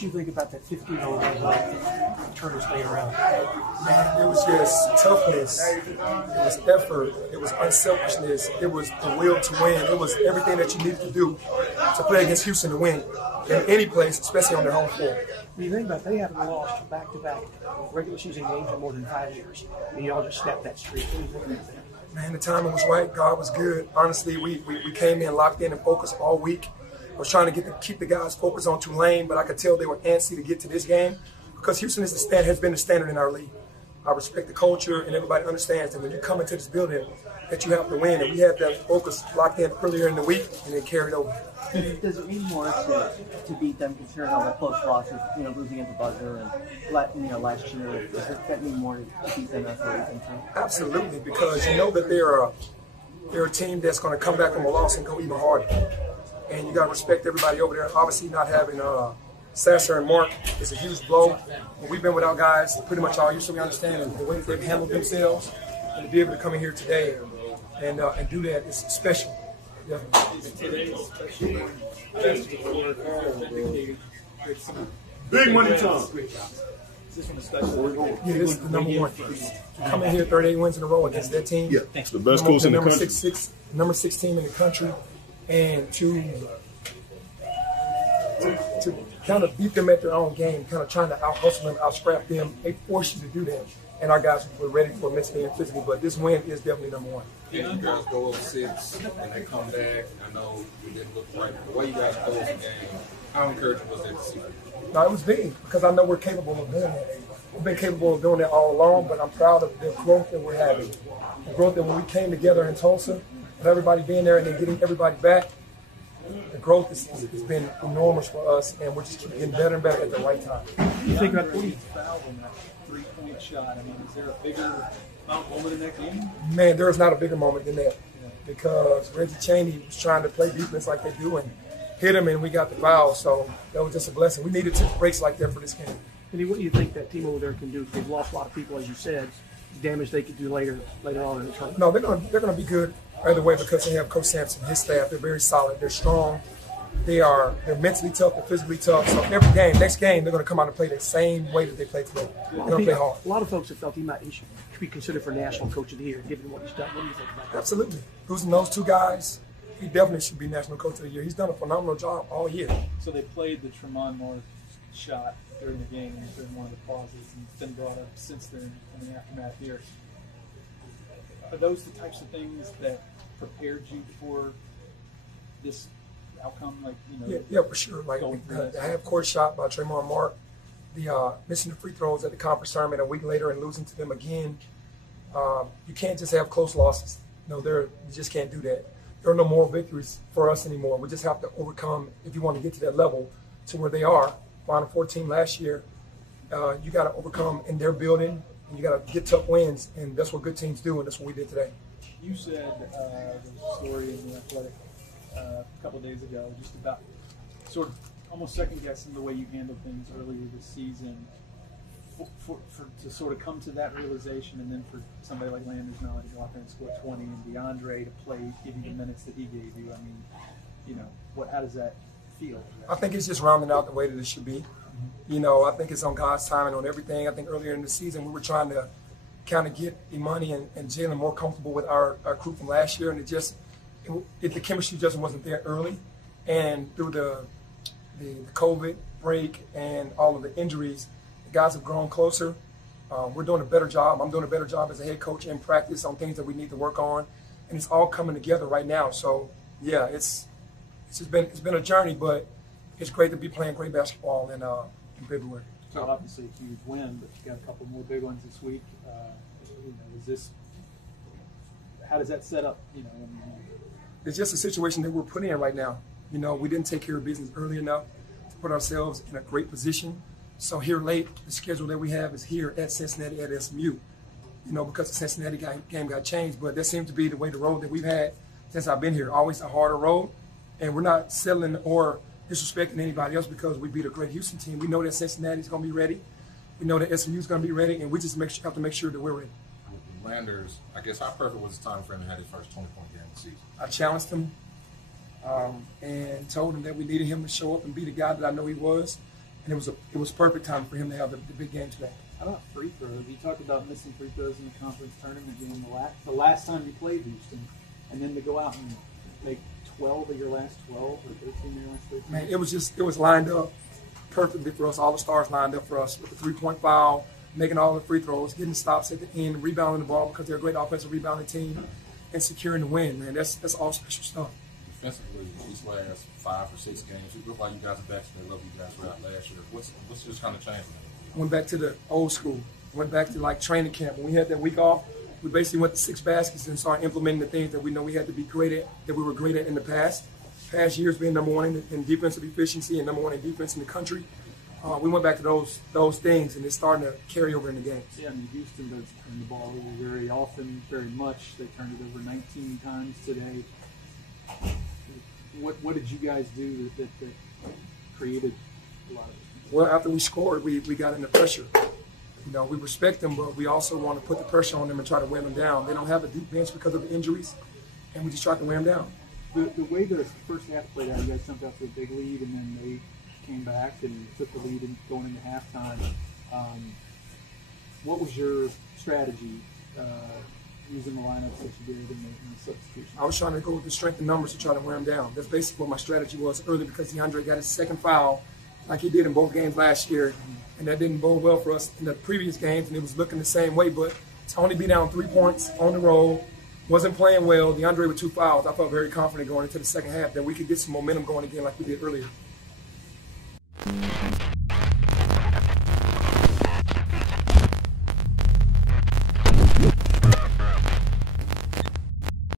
did you think about that 15-0 result? Turn this thing around. Man, it was just toughness. It was effort. It was unselfishness. It was the will to win. It was everything that you needed to do to play against Houston to win in any place, especially on their home floor. When you think about it, they haven't lost back-to-back regular season games in more than 5 years. And y'all just snapped that streak. What do you think about that? Man, the timing was right. God was good. Honestly, we came in locked in and focused all week. I was trying to keep the guys focused on Tulane, but I could tell they were antsy to get to this game because Houston has been the standard in our league. I respect the culture, and everybody understands that when you come into this building that you have to win, and we had that focus locked in earlier in the week and then carried over. Does it mean more to beat them, considering all the close losses, losing at the buzzer and last year? Does that mean more to beat them after everything? Absolutely, because you know that they're a team that's going to come back from a loss and go even harder. And you got to respect everybody over there. Obviously, not having Sasser and Mark is a huge blow. We've been without guys pretty much all year, so we understand the way that they've handled themselves. And to be able to come in here today and do that is special. Yeah. Big money time. Yeah, this is the number one. To come in here 38 wins in a row against that team. Yeah, it's the best coach in the country. Number 6 team in the country. And to kind of beat them at their own game, kind of trying to out-hustle them, out-scrap them, they force you to do that. And our guys were ready for mentally and physically, but this win is definitely number one. Yeah, you guys go up 6, and they come back. I know it didn't look right. The way you guys closed the game, how encouraging was that to see? No, it was big because I know we're capable of doing that. We've been capable of doing that all along, but I'm proud of the growth that we're having. The growth that when we came together in Tulsa, with everybody being there and then getting everybody back, the growth has been enormous for us, and we're just getting better and better at the right time. You think about the fouled on that 3-point shot. I mean, is there a bigger moment in that game? Man, there is not a bigger moment than that because Reggie Chaney was trying to play defense like they do and hit him, and we got the foul. So that was just a blessing. We needed 2 breaks like that for this game. And what do you think that team over there can do? They've lost a lot of people, as you said. Damage they could do later on in the tournament. No, they're gonna be good either way because they have Coach Sampson, his staff. They're very solid. They're strong. They're mentally tough. They're physically tough. So every game, next game, they're gonna come out and play the same way that they play today. They're gonna play hard. A lot of folks have felt he might should be considered for National Coach of the Year, given what he's done. What do you think about that? Absolutely. Losing those 2 guys, he definitely should be National Coach of the Year. He's done a phenomenal job all year. So they played the Tremont North shot during the game during one of the pauses, and it's been brought up since then in the aftermath here. Are those the types of things that prepared you for this outcome? Yeah, for sure. Like the half-court shot by Tremont Mark, the missing the free throws at the conference tournament a week later and losing to them again. You can't just have close losses. You just can't do that. There are no moral victories for us anymore. We just have to overcome, if you want to get to that level, to where they are. Final 4 team last year, you got to overcome in their building, and you got to get tough wins, and that's what good teams do, and that's what we did today. You said there was a story in the Athletic a couple of days ago just about sort of almost second-guessing the way you handled things earlier this season to sort of come to that realization, and then for somebody like Landers Nolley to go out there and score 20 and DeAndre to play, give you the minutes that he gave you. I mean, how does that feel? I think it's just rounding out the way that it should be. I think it's on God's timing on everything. I think earlier in the season we were trying to kind of get Imani and Jalen more comfortable with our crew from last year, and the chemistry just wasn't there early. And through the COVID break and all of the injuries, the guys have grown closer. We're doing a better job. I'm doing a better job as a head coach in practice on things that we need to work on, and it's all coming together right now. So yeah, it's been a journey, but it's great to be playing great basketball in February. So obviously a huge win, but you got a couple more big ones this week. How does that set up? It's just a situation that we're put in right now. We didn't take care of business early enough to put ourselves in a great position. So here late, the schedule that we have is here at Cincinnati at SMU. Because the Cincinnati game got changed, but that seems to be the way the road that we've had since I've been here. Always a harder road, and we're not settling or disrespecting anybody else because we beat a great Houston team. We know that Cincinnati's going to be ready. We know that SMU's going to be ready, and we just have to make sure that we're ready. Landers, I guess how perfect was the time frame to have his first 20-point game of the season? I challenged him and told him that we needed him to show up and be the guy that I know he was. and it was perfect time for him to have the big games back. How about free throws? You talked about missing free throws in the conference tournament game the last time you played Houston, and then to go out and make 12 of your last 12 or 13 of your last 13. Man, it was lined up perfectly for us. All the stars lined up for us with the 3-point foul, making all the free throws, getting stops at the end, rebounding the ball because they're a great offensive rebounding team, and securing the win. Man, that's all special stuff. Defensively, these last 5 or 6 games, it looked like you guys are back to the level you guys were at last year. What's just kind of changed? Went back to the old school. Went back to like training camp. When we had that week off, we basically went to 6 baskets and started implementing the things that we know we had to be great at, that we were great at in the past. Past years being number 1 in defensive efficiency and number 1 in defense in the country. We went back to those things, and it's starting to carry over in the games. Yeah, I mean, Houston does turn the ball over very often, very much. They turned it over 19 times today. What did you guys do that created a lot of this? Well, after we scored, we got into pressure. You know, we respect them, but we also want to put the pressure on them and try to wear them down. They don't have a deep bench because of injuries, and we just try to wear them down. The way the first half played out, you guys jumped out to a big lead, and then they came back and took the lead going into halftime. What was your strategy using the lineups that you did in the substitution? I was trying to go with the strength of numbers to try to wear them down. That's basically what my strategy was early because DeAndre got his second foul like he did in both games last year, and that didn't bode well for us in the previous games, and it was looking the same way. But to only be down 3 points on the road, wasn't playing well. DeAndre with 2 fouls. I felt very confident going into the second half that we could get some momentum going again like we did earlier.